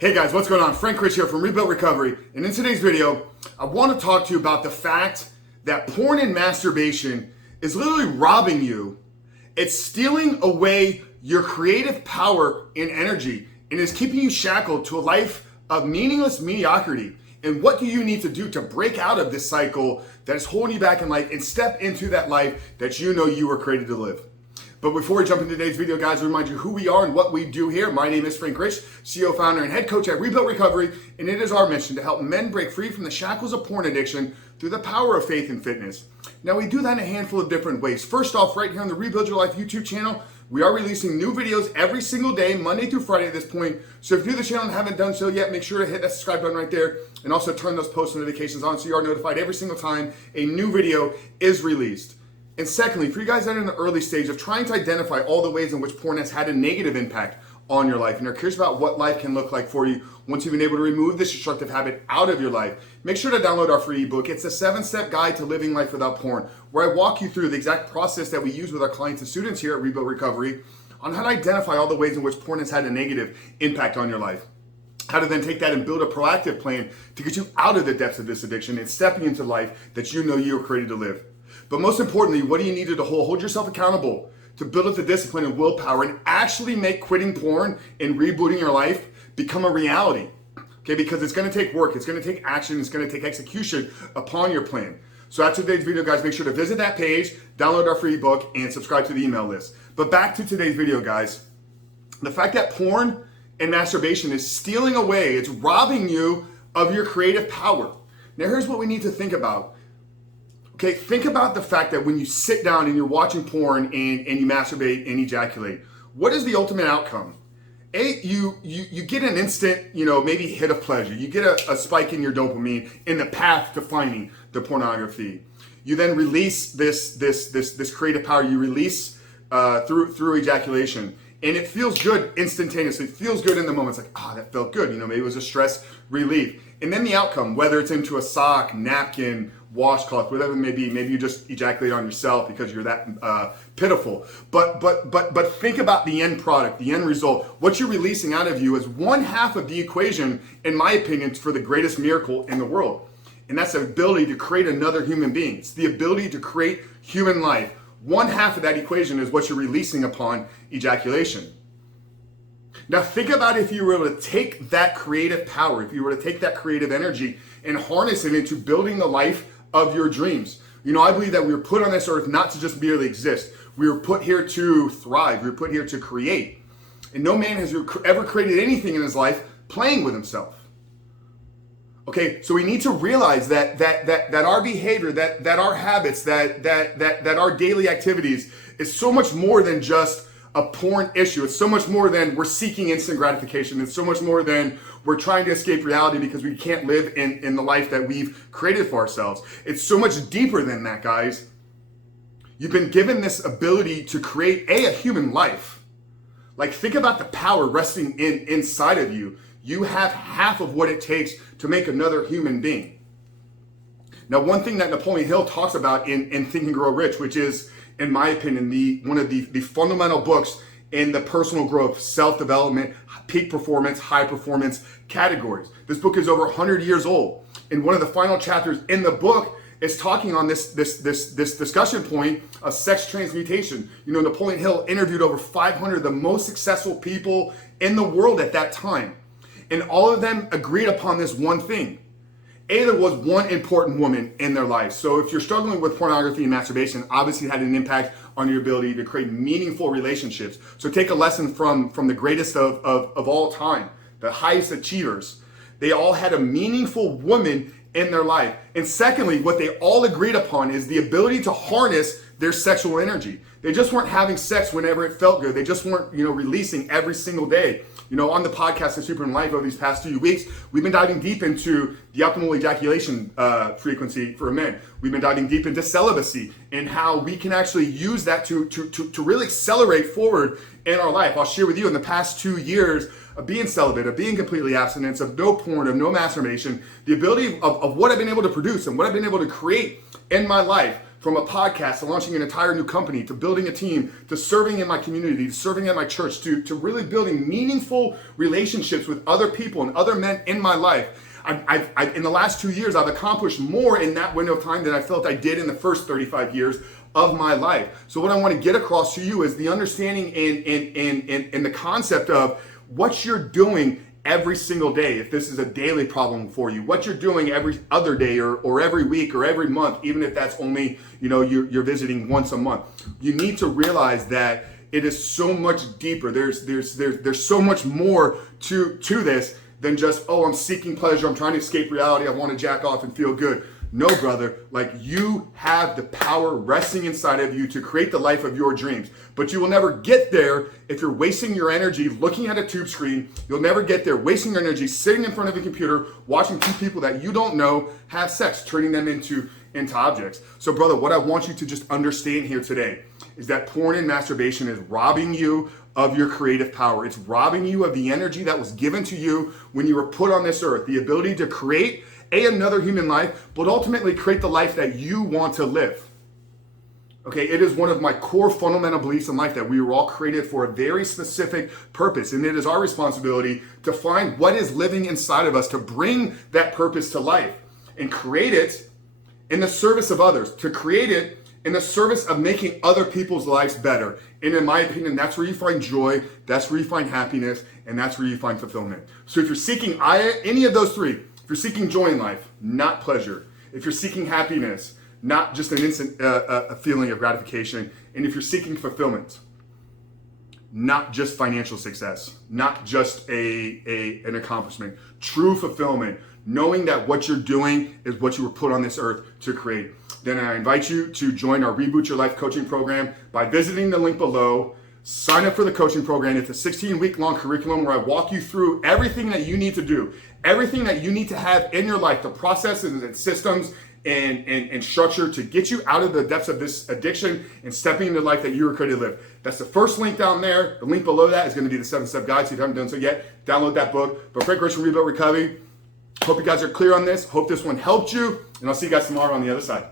Hey guys, what's going on? Frank Rich here from Rebuilt Recovery, and in today's video, I want to talk to you about the fact that porn and masturbation is literally robbing you. It's stealing away your creative power and energy, and is keeping you shackled to a life of meaningless mediocrity. And what do you need to do to break out of this cycle that is holding you back in life and step into that life that you know you were created to live? But before we jump into today's video, guys, I remind you who we are and what we do here. My name is Frank Rich, CEO, founder, and head coach at Rebuilt Recovery, and it is our mission to help men break free from the shackles of porn addiction through the power of faith and fitness. Now, we do that in a handful of different ways. First off, right here on the Rebuild Your Life YouTube channel, we are releasing new videos every single day, Monday through Friday at this point. So if you're new to the channel and haven't done so yet, make sure to hit that subscribe button right there and also turn those post notifications on so you are notified every single time a new video is released. And secondly, for you guys that are in the early stage of trying to identify all the ways in which porn has had a negative impact on your life and are curious about what life can look like for you once you've been able to remove this destructive habit out of your life, make sure to download our free ebook. It's a 7-step guide to living life without porn, where I walk you through the exact process that we use with our clients and students here at Rebuild Recovery on how to identify all the ways in which porn has had a negative impact on your life. How to then take that and build a proactive plan to get you out of the depths of this addiction and stepping into life that you know you were created to live. But most importantly, what do you need to hold yourself accountable to build up the discipline and willpower and actually make quitting porn and rebooting your life become a reality. Okay, because it's going to take work, it's going to take action, it's going to take execution upon your plan. So after today's video, guys, make sure to visit that page, download our free book, and subscribe to the email list. But back to today's video, guys. The fact that porn and masturbation is stealing away, it's robbing you of your creative power. Now here's what we need to think about. Okay, think about the fact that when you sit down and you're watching porn and you masturbate and ejaculate, what is the ultimate outcome? You get an instant, maybe hit of pleasure. You get a spike in your dopamine in the path to finding the pornography. You then release this creative power. You release through ejaculation, and it feels good instantaneously. It feels good in the moment. It's like, that felt good. Maybe it was a stress relief. And then the outcome, whether it's into a sock, napkin, washcloth, whatever it may be, maybe you just ejaculate on yourself because you're that pitiful. But think about the end product, the end result. What you're releasing out of you is one half of the equation, in my opinion, for the greatest miracle in the world. And that's the ability to create another human being. It's the ability to create human life. One half of that equation is what you're releasing upon ejaculation. Now think about if you were able to take that creative power, if you were to take that creative energy and harness it into building the life of your dreams. I believe that we were put on this earth not to just merely exist. We were put here to thrive. We were put here to create. And no man has ever created anything in his life playing with himself. Okay, so we need to realize that our behavior, that our habits, that our daily activities is so much more than just a porn issue. It's so much more than we're seeking instant gratification. It's so much more than we're trying to escape reality because we can't live in the life that we've created for ourselves. It's so much deeper than that, guys. You've been given this ability to create a human life. Like, think about the power resting inside of you. You have half of what it takes to make another human being. Now, one thing that Napoleon Hill talks about in Think and Grow Rich, which is, in my opinion, one of the fundamental books in the personal growth, self-development, peak performance, high performance categories. This book is over 100 years old. And one of the final chapters in the book is talking on this discussion point of sex transmutation. Napoleon Hill interviewed over 500 of the most successful people in the world at that time. And all of them agreed upon this one thing. There was one important woman in their life. So if you're struggling with pornography and masturbation, obviously it had an impact on your ability to create meaningful relationships. So take a lesson from the greatest of all time, the highest achievers. They all had a meaningful woman in their life. And secondly, what they all agreed upon is the ability to harness their sexual energy. They just weren't having sex whenever it felt good. They just weren't, releasing every single day. On the podcast at Super in Life over these past 2 weeks, we've been diving deep into the optimal ejaculation frequency for men. We've been diving deep into celibacy and how we can actually use that to really accelerate forward in our life. I'll share with you in the past 2 years of being celibate, of being completely abstinent, of no porn, of no masturbation, the ability of what I've been able to produce and what I've been able to create in my life from a podcast to launching an entire new company, to building a team, to serving in my community, to serving at my church, to really building meaningful relationships with other people and other men in my life. I've in the last 2 years, I've accomplished more in that window of time than I felt I did in the first 35 years of my life. So what I want to get across to you is the understanding and the concept of what you're doing every single day. If this is a daily problem for you, what you're doing every other day or every week or every month, even if that's only, you're visiting once a month, you need to realize that it is so much deeper. There's so much more to this than just, oh, I'm seeking pleasure, I'm trying to escape reality, I want to jack off and feel good. No, brother, like you have the power resting inside of you to create the life of your dreams. But you will never get there if you're wasting your energy looking at a tube screen. You'll never get there wasting your energy sitting in front of a computer, watching two people that you don't know have sex, turning them into objects. So, brother, what I want you to just understand here today is that porn and masturbation is robbing you of your creative power. It's robbing you of the energy that was given to you when you were put on this earth, the ability to create another human life, but ultimately create the life that you want to live. Okay, it is one of my core fundamental beliefs in life that we were all created for a very specific purpose, and it is our responsibility to find what is living inside of us, to bring that purpose to life and create it in the service of others, to create it in the service of making other people's lives better. And in my opinion, that's where you find joy, that's where you find happiness, and that's where you find fulfillment. So if you're seeking any of those three, if you're seeking joy in life, not pleasure, if you're seeking happiness, not just an instant a feeling of gratification, and if you're seeking fulfillment, not just financial success, not just an accomplishment, true fulfillment, knowing that what you're doing is what you were put on this earth to create, then I invite you to join our Reboot Your Life coaching program by visiting the link below. Sign up for the coaching program. It's a 16-week-long curriculum where I walk you through everything that you need to do, everything that you need to have in your life, the processes and systems and structure to get you out of the depths of this addiction and stepping into the life that you were created to live. That's the first link down there. The link below that is going to be the 7-step guide. So if you haven't done so yet, download that book. But Frank Rich from Rebuilt Recovery. Hope you guys are clear on this. Hope this one helped you. And I'll see you guys tomorrow on the other side.